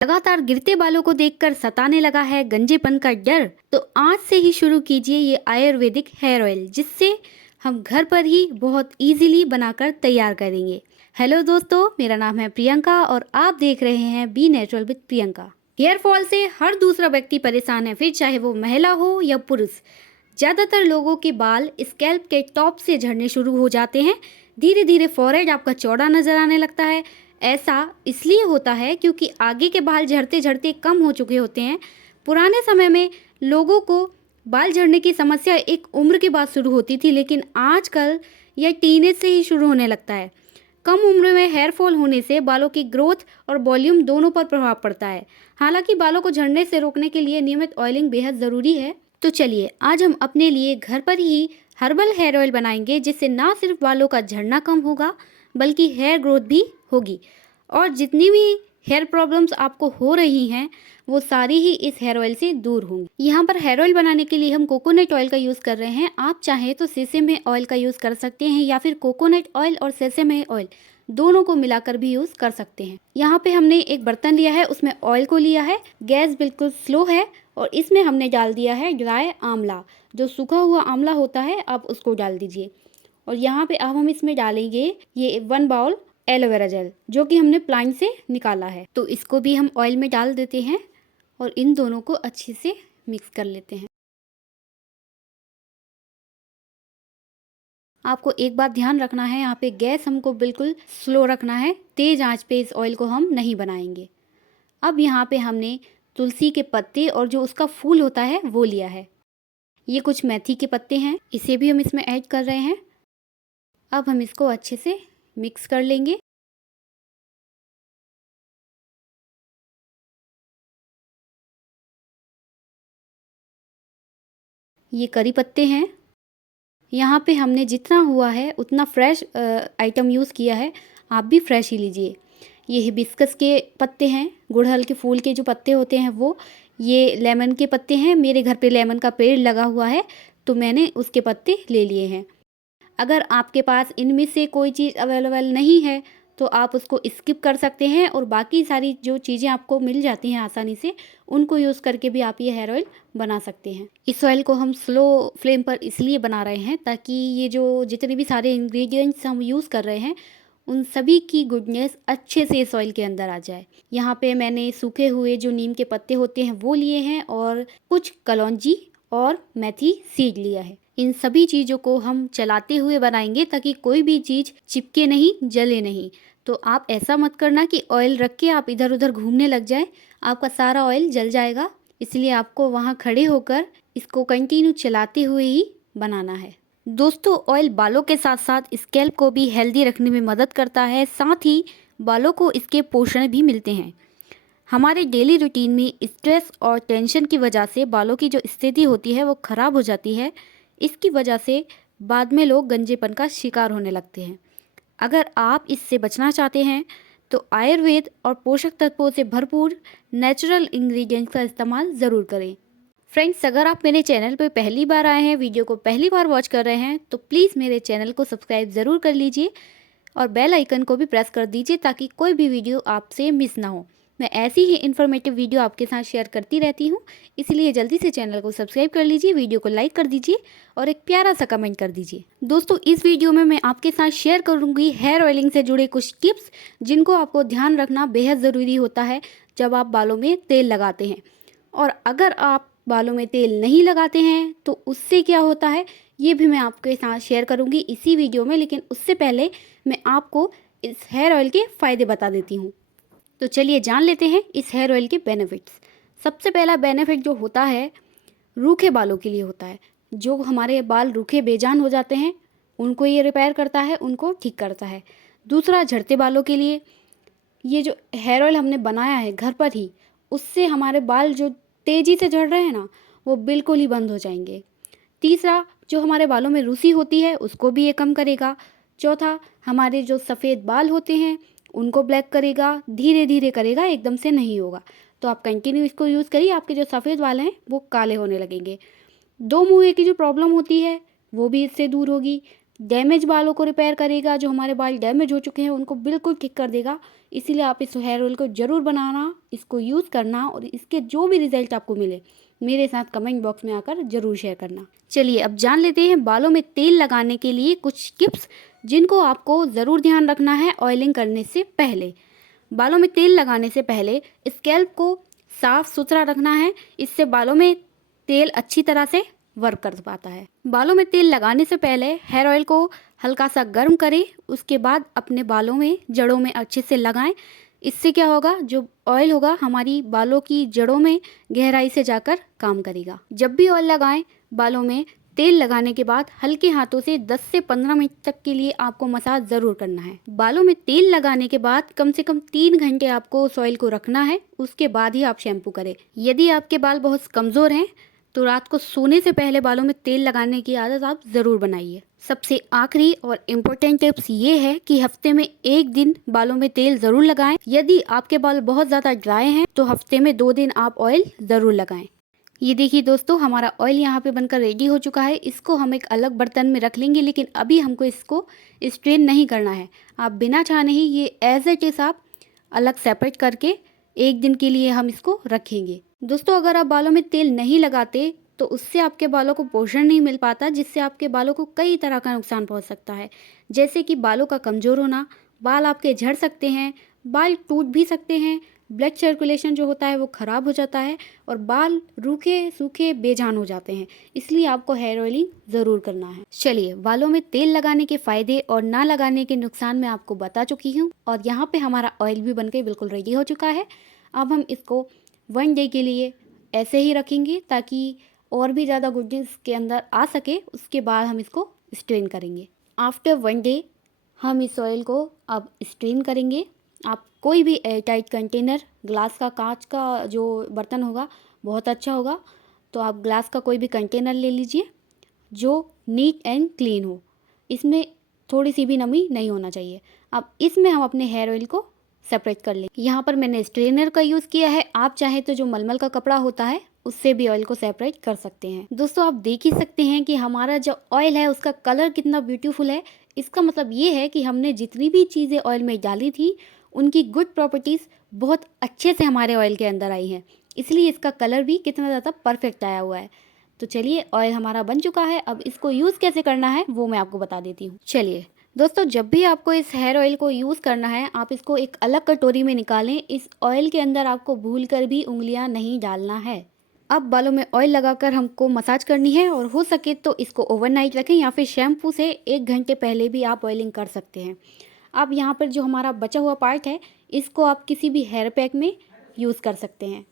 लगातार गिरते बालों को देखकर सताने लगा है गंजेपन का डर? तो आज से ही शुरू कीजिए ये आयुर्वेदिक हेयर ऑयल, जिससे हम घर पर ही बहुत इजीली बनाकर तैयार करेंगे। हेलो दोस्तों, मेरा नाम है प्रियंका और आप देख रहे हैं be natural with Priyanka. Hair fall से हर दूसरा व्यक्ति परेशान है, फिर चाहे वो महिला हो या पुरुष। ज़्यादातर लोगों के बाल स्कैल्प के टॉप से झड़ने शुरू हो जाते हैं। धीरे धीरे फोरहेड आपका चौड़ा नजर आने लगता है। ऐसा इसलिए होता है क्योंकि आगे के बाल झड़ते झड़ते कम हो चुके होते हैं। पुराने समय में लोगों को बाल झड़ने की समस्या एक उम्र के बाद शुरू होती थी, लेकिन आजकल यह टीनेज से ही शुरू होने लगता है। कम उम्र में हेयर फॉल होने से बालों की ग्रोथ और वॉल्यूम दोनों पर प्रभाव पड़ता है। हालांकि बालों को झड़ने से रोकने के लिए नियमित ऑयलिंग बेहद ज़रूरी है। तो चलिए आज हम अपने लिए घर पर ही हर्बल हेयर ऑयल बनाएंगे, जिससे ना सिर्फ बालों का झड़ना कम होगा बल्कि हेयर ग्रोथ भी होगी। और जितनी भी हेयर प्रॉब्लम्स आपको हो रही हैं वो सारी ही इस हेयर ऑयल से दूर होंगी। यहाँ पर हेयर ऑयल बनाने के लिए हम कोकोनट ऑयल का यूज़ कर रहे हैं। आप चाहें तो सेसेमे ऑयल का यूज़ कर सकते हैं या फिर कोकोनट ऑयल और सेसेमे ऑयल दोनों को मिलाकर भी यूज़ कर सकते हैं। यहाँ पे हमने एक बर्तन लिया है, उसमें ऑयल को लिया है। गैस बिल्कुल स्लो है और इसमें हमने डाल दिया है ड्राई आंवला। जो सूखा हुआ आंवला होता है आप उसको डाल दीजिए। और यहाँ पे अब हम इसमें डालेंगे ये 1 बाउल एलोवेरा जेल, जो कि हमने प्लांट से निकाला है। तो इसको भी हम ऑयल में डाल देते हैं और इन दोनों को अच्छे से मिक्स कर लेते हैं। आपको एक बात ध्यान रखना है, यहाँ पे गैस हमको बिल्कुल स्लो रखना है। तेज़ आंच पे इस ऑयल को हम नहीं बनाएंगे। अब यहाँ पे हमने तुलसी के पत्ते और जो उसका फूल होता है वो लिया है। ये कुछ मेथी के पत्ते हैं, इसे भी हम इसमें ऐड कर रहे हैं। अब हम इसको अच्छे से मिक्स कर लेंगे। ये करी पत्ते हैं। यहाँ पे हमने जितना हुआ है उतना फ्रेश आइटम यूज़ किया है। आप भी फ्रेश ही लीजिए। ये हिबिस्कस के पत्ते हैं, गुड़हल के फूल के जो पत्ते होते हैं वो। ये लेमन के पत्ते हैं, मेरे घर पे लेमन का पेड़ लगा हुआ है तो मैंने उसके पत्ते ले लिए हैं। अगर आपके पास इनमें से कोई चीज़ अवेलेबल नहीं है तो आप उसको स्किप कर सकते हैं और बाकी सारी जो चीज़ें आपको मिल जाती हैं आसानी से उनको यूज़ करके भी आप ये हेयर ऑयल बना सकते हैं। इस ऑयल को हम स्लो फ्लेम पर इसलिए बना रहे हैं ताकि ये जो जितने भी सारे इंग्रेडिएंट्स हम यूज़ कर रहे हैं उन सभी की गुडनेस अच्छे से इस ऑयल के अंदर आ जाए। यहाँ पे मैंने सूखे हुए जो नीम के पत्ते होते हैं वो लिए हैं और कुछ कलौंजी और मेथी सीड लिया है। इन सभी चीज़ों को हम चलाते हुए बनाएंगे ताकि कोई भी चीज़ चिपके नहीं, जले नहीं। तो आप ऐसा मत करना कि ऑयल रख के आप इधर उधर घूमने लग जाए, आपका सारा ऑयल जल जाएगा। इसलिए आपको वहाँ खड़े होकर इसको कंटिन्यू चलाते हुए ही बनाना है। दोस्तों, ऑयल बालों के साथ साथ स्कैल्प को भी हेल्दी रखने में मदद करता है, साथ ही बालों को इसके पोषण भी मिलते हैं। हमारे डेली रूटीन में स्ट्रेस और टेंशन की वजह से बालों की जो स्थिति होती है वो ख़राब हो जाती है। इसकी वजह से बाद में लोग गंजेपन का शिकार होने लगते हैं। अगर आप इससे बचना चाहते हैं तो आयुर्वेद और पोषक तत्वों से भरपूर नेचुरल इंग्रेडिएंट्स का इस्तेमाल ज़रूर करें। फ्रेंड्स, अगर आप मेरे चैनल पर पहली बार आए हैं, वीडियो को पहली बार वॉच कर रहे हैं, तो प्लीज़ मेरे चैनल को सब्सक्राइब ज़रूर कर लीजिए और बेल आइकन को भी प्रेस कर दीजिए ताकि कोई भी वीडियो आपसे मिस ना हो। मैं ऐसी ही इन्फॉर्मेटिव वीडियो आपके साथ शेयर करती रहती हूँ, इसलिए जल्दी से चैनल को सब्सक्राइब कर लीजिए, वीडियो को लाइक कर दीजिए और एक प्यारा सा कमेंट कर दीजिए। दोस्तों, इस वीडियो में मैं आपके साथ शेयर करूँगी हेयर ऑयलिंग से जुड़े कुछ टिप्स, जिनको आपको ध्यान रखना बेहद ज़रूरी होता है जब आप बालों में तेल लगाते हैं। और अगर आप बालों में तेल नहीं लगाते हैं तो उससे क्या होता है ये भी मैं आपके साथ शेयर करूँगी इसी वीडियो में। लेकिन उससे पहले मैं आपको इस हेयर ऑयल के फ़ायदे बता देती हूँ। तो चलिए जान लेते हैं इस हेयर ऑयल के बेनिफिट्स। सबसे पहला बेनिफिट जो होता है रूखे बालों के लिए होता है। जो हमारे बाल रूखे बेजान हो जाते हैं उनको ये रिपेयर करता है, उनको ठीक करता है। दूसरा, झड़ते बालों के लिए ये जो हेयर ऑयल हमने बनाया है घर पर ही, उससे हमारे बाल जो तेज़ी से झड़ रहे हैं ना वो बिल्कुल ही बंद हो जाएंगे। तीसरा, जो हमारे बालों में रूसी होती है उसको भी ये कम करेगा। चौथा, हमारे जो सफ़ेद बाल होते हैं उनको ब्लैक करेगा, धीरे धीरे करेगा, एकदम से नहीं होगा। तो आप कंटिन्यू इसको यूज़ करिए, आपके जो सफ़ेद बाल हैं वो काले होने लगेंगे। दो मुंहे की जो प्रॉब्लम होती है वो भी इससे दूर होगी। डैमेज बालों को रिपेयर करेगा, जो हमारे बाल डैमेज हो चुके हैं उनको बिल्कुल ठीक कर देगा। इसीलिए आप इस हेयर ऑयल को ज़रूर बनाना, इसको यूज़ करना और इसके जो भी रिजल्ट आपको मिले मेरे साथ कमेंट बॉक्स में आकर ज़रूर शेयर करना। चलिए अब जान लेते हैं बालों में तेल लगाने के लिए कुछ टिप्स जिनको आपको ज़रूर ध्यान रखना है ऑयलिंग करने से पहले। बालों में तेल लगाने से पहले स्कैल्प को साफ़ सुथरा रखना है, इससे बालों में तेल अच्छी तरह से वर्क कर पाता है। बालों में तेल लगाने से पहले हेयर ऑयल को हल्का सा गर्म करें, उसके बाद अपने बालों में जड़ों में अच्छे से लगाएं। इससे क्या होगा, जो ऑयल होगा हमारी बालों की जड़ों में गहराई से जाकर काम करेगा। जब भी ऑयल लगाएं, बालों में तेल लगाने के बाद हल्के हाथों से 10 से 15 मिनट तक के लिए आपको मसाज ज़रूर करना है। बालों में तेल लगाने के बाद कम से कम 3 घंटे आपको उस ऑयल को रखना है, उसके बाद ही आप शैम्पू करें। यदि आपके बाल बहुत कमज़ोर हैं तो रात को सोने से पहले बालों में तेल लगाने की आदत आप ज़रूर बनाइए। सबसे आखिरी और इम्पोर्टेंट टिप्स ये है कि हफ्ते में 1 दिन बालों में तेल ज़रूर लगाएं। यदि आपके बाल बहुत ज़्यादा ड्राई हैं तो हफ्ते में 2 दिन आप ऑयल ज़रूर लगाएं। ये देखिए दोस्तों, हमारा ऑयल यहाँ पे बनकर रेडी हो चुका है। इसको हम एक अलग बर्तन में रख लेंगे, लेकिन अभी हमको इसको स्ट्रेन नहीं करना है। आप बिना चाहे ही ये एज इट इज़ आप अलग सेपरेट करके 1 दिन के लिए हम इसको रखेंगे। दोस्तों, अगर आप बालों में तेल नहीं लगाते तो उससे आपके बालों को पोषण नहीं मिल पाता, जिससे आपके बालों को कई तरह का नुकसान पहुंच सकता है, जैसे कि बालों का कमज़ोर होना, बाल आपके झड़ सकते हैं, बाल टूट भी सकते हैं, ब्लड सर्कुलेशन जो होता है वो ख़राब हो जाता है और बाल रूखे सूखे बेजान हो जाते हैं। इसलिए आपको हेयर ऑयलिंग ज़रूर करना है। चलिए, बालों में तेल लगाने के फ़ायदे और ना लगाने के नुकसान मैं आपको बता चुकी हूँ और यहाँ पे हमारा ऑयल भी बनकर बिल्कुल रेडी हो चुका है। अब हम इसको 1 डे के लिए ऐसे ही रखेंगे ताकि और भी ज़्यादा गुडनेस के अंदर आ सके। उसके बाद हम इसको स्ट्रेन करेंगे। आफ्टर 1 डे हम इस ऑयल को अब स्ट्रेन करेंगे। आप कोई भी एयर टाइट कंटेनर, ग्लास का, कांच का जो बर्तन होगा बहुत अच्छा होगा, तो आप ग्लास का कोई भी कंटेनर ले लीजिए जो नीट एंड क्लीन हो। इसमें थोड़ी सी भी नमी नहीं होना चाहिए। अब इसमें हम अपने हेयर ऑयल को सेपरेट कर लेंगे। यहाँ पर मैंने स्ट्रेनर का यूज़ किया है, आप चाहे तो जो मलमल का कपड़ा होता है उससे भी ऑयल को सेपरेट कर सकते हैं। दोस्तों, आप देख ही सकते हैं कि हमारा जो ऑयल है उसका कलर कितना ब्यूटीफुल है। इसका मतलब ये है कि हमने जितनी भी चीज़ें ऑयल में डाली थी उनकी गुड प्रॉपर्टीज़ बहुत अच्छे से हमारे ऑयल के अंदर आई हैं, इसलिए इसका कलर भी कितना ज़्यादा परफेक्ट आया हुआ है। तो चलिए, ऑयल हमारा बन चुका है। अब इसको यूज़ कैसे करना है वो मैं आपको बता देती हूँ। चलिए दोस्तों, जब भी आपको इस हेयर ऑयल को यूज़ करना है आप इसको एक अलग कटोरी में निकालें। इस ऑयल के अंदर आपको भूलकर भी उंगलियां नहीं डालना है। अब बालों में ऑयल लगाकर हमको मसाज करनी है और हो सके तो इसको ओवरनाइट रखें या फिर शैम्पू से 1 घंटे पहले भी आप ऑयलिंग कर सकते हैं। अब यहाँ पर जो हमारा बचा हुआ पार्ट है इसको आप किसी भी हेयर पैक में यूज़ कर सकते हैं।